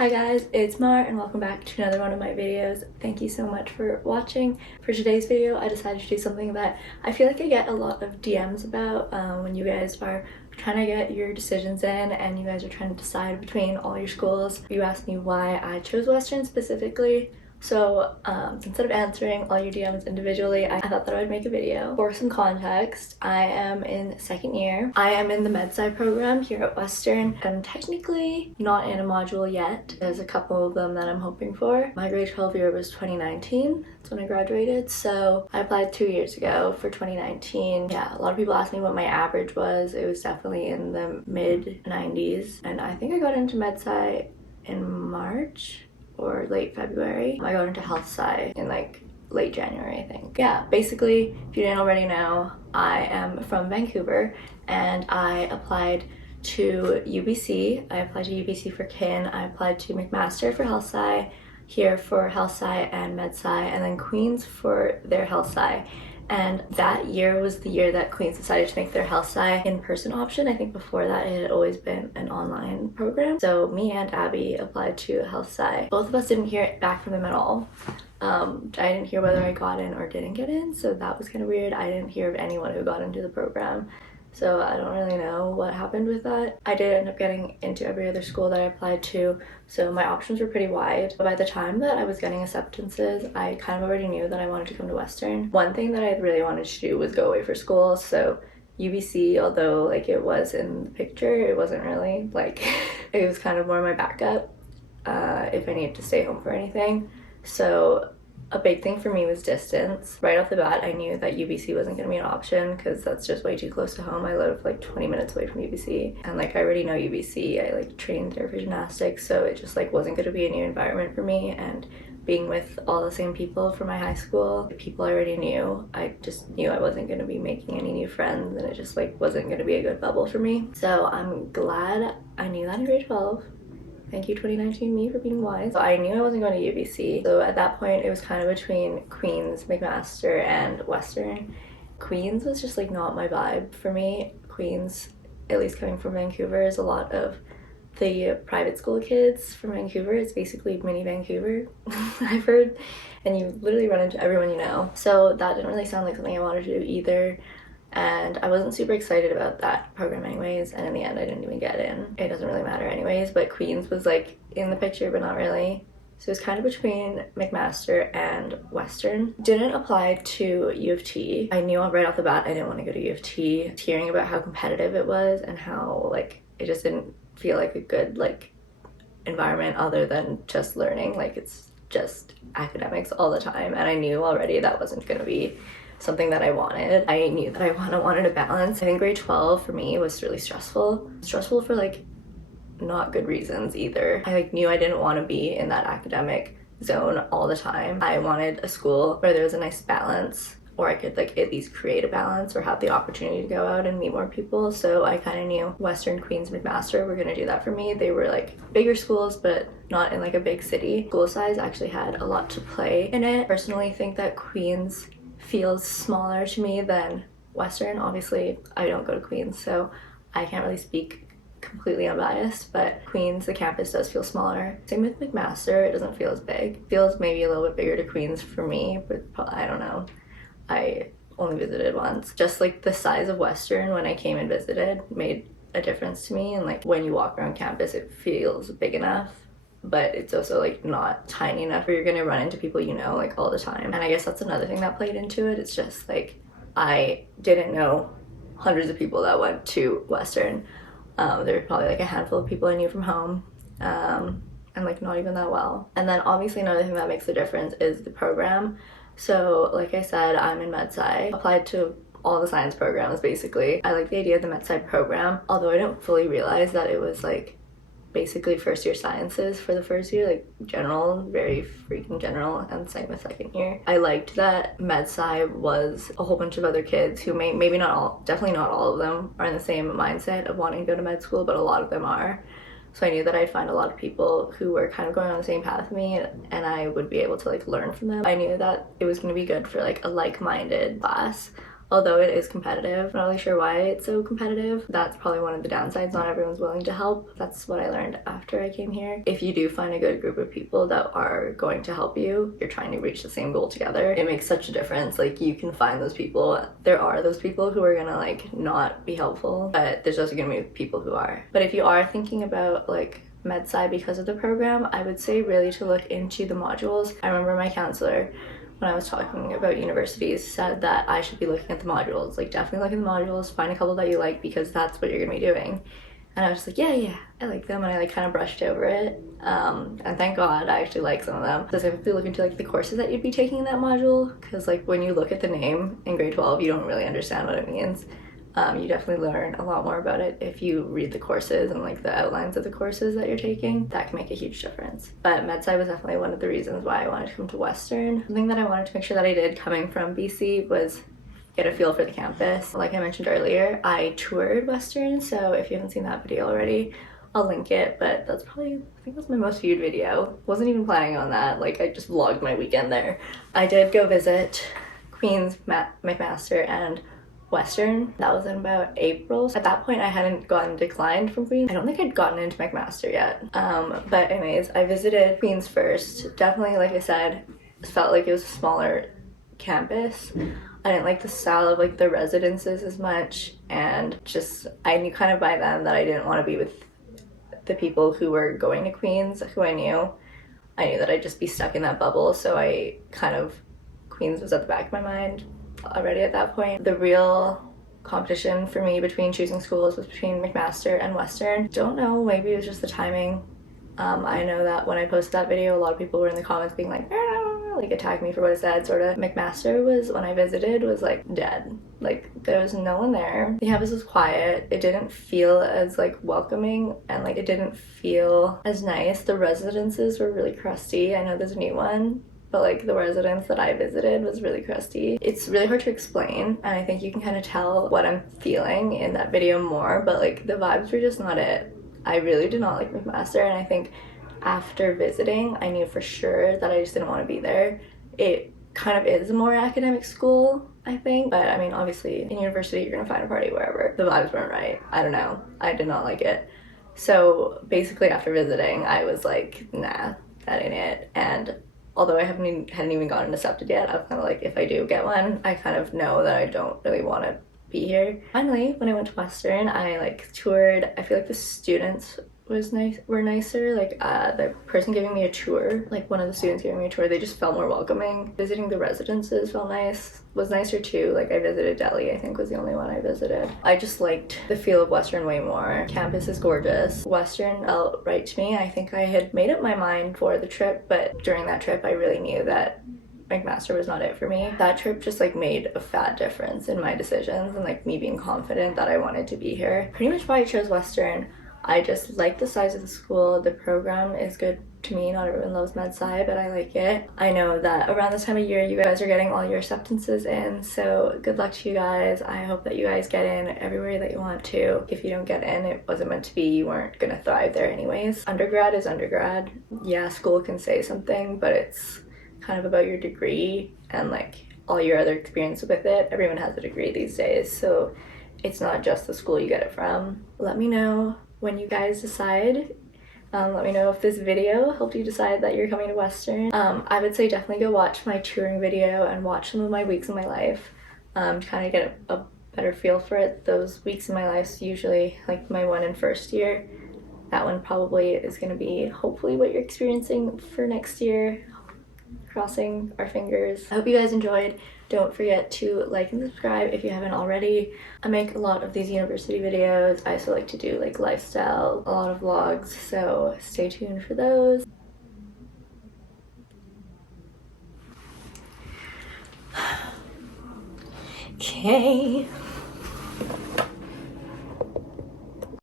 Hi guys, it's Mar and welcome back to another one of my videos. Thank you so much for watching. For today's video, I decided to do something that I feel like I get a lot of DMs about when you guys are trying to get your decisions in and you guys are trying to decide between all your schools. You asked me why I chose Western specifically. So instead of answering all your DMs individually, I thought that I would make a video. For some context, I am in second year. I am in the med-sci program here at Western. I'm technically not in a module yet. There's a couple of them that I'm hoping for. My grade 12 year was 2019. That's when I graduated. So I applied 2 years ago for 2019. Yeah, a lot of people asked me what my average was. It was definitely in the mid 90s. And I think I got into med-sci in March or late February. I got into health sci in like late January, I think. Yeah, basically, if you didn't already know, I am from Vancouver and I applied to UBC. I applied to UBC for kin. I applied to McMaster for health sci, here for health sci and med sci, and then Queens for their health sci. And that year was the year that Queens decided to make their health sci in-person option. I think before that it had always been an online program. So me and Abby applied to health sci. Both of us didn't hear back from them at all. I didn't hear whether I got in or didn't get in, so that was kind of weird. I didn't hear of anyone who got into the program. So I don't really know what happened with that. I did end up getting into every other school that I applied to, so my options were pretty wide. But by the time that I was getting acceptances, I kind of already knew that I wanted to come to Western. One thing that I really wanted to do was go away for school, so UBC, although like it was in the picture, it wasn't really. Like it was kind of more my backup if I needed to stay home for anything. So a big thing for me was distance. Right off the bat, I knew that UBC wasn't going to be an option because that's just way too close to home. I live like 20 minutes away from UBC, and like I already know UBC. I like trained there for gymnastics, so it just like wasn't going to be a new environment for me. And being with all the same people from my high school, people I already knew, I just knew I wasn't going to be making any new friends, and it just like wasn't going to be a good bubble for me. So I'm glad I knew that in grade 12. Thank you 2019 me for being wise. So I knew I wasn't going to UBC. So at that point it was kind of between Queens, McMaster, and Western. Queens was just like not my vibe for me. Queens, at least coming from Vancouver, is a lot of the private school kids from Vancouver. It's basically mini Vancouver, I've heard. And you literally run into everyone you know. So that didn't really sound like something I wanted to do either. And I wasn't super excited about that program anyways, and in the end I didn't even get in. It doesn't really matter anyways, but Queens was like in the picture but not really. So it was kind of between McMaster and Western. Didn't apply to U of T. I knew right off the bat I didn't want to go to U of T. Hearing about how competitive it was and how like it just didn't feel like a good like environment other than just learning. Like it's just academics all the time, and I knew already that wasn't going to be something that I wanted. I knew that I wanted a balance. I think grade 12 for me was really stressful. Stressful for like not good reasons either. I like knew I didn't want to be in that academic zone all the time. I wanted a school where there was a nice balance, or I could like at least create a balance or have the opportunity to go out and meet more people. So I kind of knew Western, Queens, McMaster were gonna do that for me. They were like bigger schools, but not in like a big city. School size actually had a lot to play in it. Personally think that Queens feels smaller to me than Western. Obviously I don't go to Queens, so I can't really speak completely unbiased, but Queens, the campus does feel smaller. Same with McMaster, it doesn't feel as big. It feels maybe a little bit bigger to Queens for me, but I don't know. I only visited once. Just like the size of Western when I came and visited made a difference to me, and like when you walk around campus it feels big enough, but it's also like not tiny enough where you're gonna run into people you know like all the time. And I guess that's another thing that played into it. It's just like I didn't know hundreds of people that went to Western. There were probably like a handful of people I knew from home, and like not even that well. And then obviously another thing that makes a difference is the program. So like I said, I'm in med-sci. Applied to all the science programs basically. I like the idea of the med-sci program, although I didn't fully realize that it was like basically first year sciences for the first year, like general, very freaking general, and same with second year. I liked that med-sci was a whole bunch of other kids who maybe not all, definitely not all of them are in the same mindset of wanting to go to med school, but a lot of them are. So I knew that I'd find a lot of people who were kind of going on the same path with me, and I would be able to like learn from them. I knew that it was going to be good for like a like-minded class. although it is competitive. Not really sure why it's so competitive. That's probably one of the downsides. Not everyone's willing to help. That's what I learned after I came here. If you do find a good group of people that are going to help you, you're trying to reach the same goal together, it makes such a difference. Like, you can find those people. There are those people who are gonna like not be helpful, but there's also gonna be people who are. But if you are thinking about like med sci because of the program, I would say really to look into the modules. I remember my counselor, when I was talking about universities, said that I should be looking at the modules. Like, definitely look at the modules, find a couple that you like, because that's what you're gonna be doing. And I was just like, yeah, I like them, and I like kind of brushed over it. And thank God I actually like some of them. Specifically look into like the courses that you'd be taking in that module, because like when you look at the name in grade 12, you don't really understand what it means. You definitely learn a lot more about it if you read the courses and like the outlines of the courses that you're taking. That can make a huge difference. But med-sci was definitely one of the reasons why I wanted to come to Western. Something that I wanted to make sure that I did coming from BC was get a feel for the campus. Like I mentioned earlier, I toured Western, so if you haven't seen that video already, I'll link it, but that's probably, I think that's my most viewed video. Wasn't even planning on that, like I just vlogged my weekend there. I did go visit Queen's, McMaster, and Western. That was in about April. At that point I hadn't gotten declined from Queen's. I don't think I'd gotten into McMaster yet. But anyways, I visited Queen's first. Definitely, like I said, felt like it was a smaller campus. I didn't like the style of like the residences as much, and just I knew kind of by then that I didn't want to be with the people who were going to Queen's, who I knew that I'd just be stuck in that bubble. So I kind of, Queen's was at the back of my mind already at that point. The real competition for me between choosing schools was between McMaster and Western. Don't know, maybe it was just the timing. I know that when I posted that video, a lot of people were in the comments being like attack me for what I said, sort of. McMaster was, when I visited, was like dead. Like there was no one there. The campus was quiet. It didn't feel as like welcoming, and like it didn't feel as nice. The residences were really crusty. I know there's a new one, but like the residence that I visited was really crusty. It's really hard to explain, and I think you can kind of tell what I'm feeling in that video more, but like the vibes were just not it. I really did not like McMaster, and I think after visiting I knew for sure that I just didn't want to be there. It kind of is a more academic school, I think, but I mean obviously in university you're gonna find a party wherever. The vibes weren't right. I don't know, I did not like it. So basically after visiting I was like, nah, that ain't it. And although I hadn't even gotten accepted yet, I was kind of like, if I do get one, I kind of know that I don't really want to be here. Finally, when I went to Western, I like toured. I feel like the students were nicer. Like the person giving me a tour, like one of the students giving me a tour, they just felt more welcoming. Visiting the residences felt nice, was nicer too. Like I visited Delhi, I think was the only one I visited. I just liked the feel of Western way more. Campus is gorgeous. Western felt right to me. I think I had made up my mind for the trip, but during that trip I really knew that McMaster was not it for me. That trip just like made a fat difference in my decisions and like me being confident that I wanted to be here. Pretty much why I chose Western. I just like the size of the school. The program is good to me. Not everyone loves med-sci, but I like it. I know that around this time of year you guys are getting all your acceptances in, so good luck to you guys. I hope that you guys get in everywhere that you want to. If you don't get in, it wasn't meant to be. You weren't gonna thrive there anyways. Undergrad is undergrad. Yeah, school can say something, but it's kind of about your degree and like all your other experience with it. Everyone has a degree these days, so it's not just the school you get it from. Let me know when you guys decide. Let me know if this video helped you decide that you're coming to Western. I would say definitely go watch my touring video and watch some of my weeks in my life to kind of get a better feel for it. Those weeks in my life is usually like my one in first year. That one probably is going to be hopefully what you're experiencing for next year. Crossing our fingers. I hope you guys enjoyed. Don't forget to like and subscribe if you haven't already. I make a lot of these university videos. I also like to do like lifestyle, a lot of vlogs, so stay tuned for those. Okay.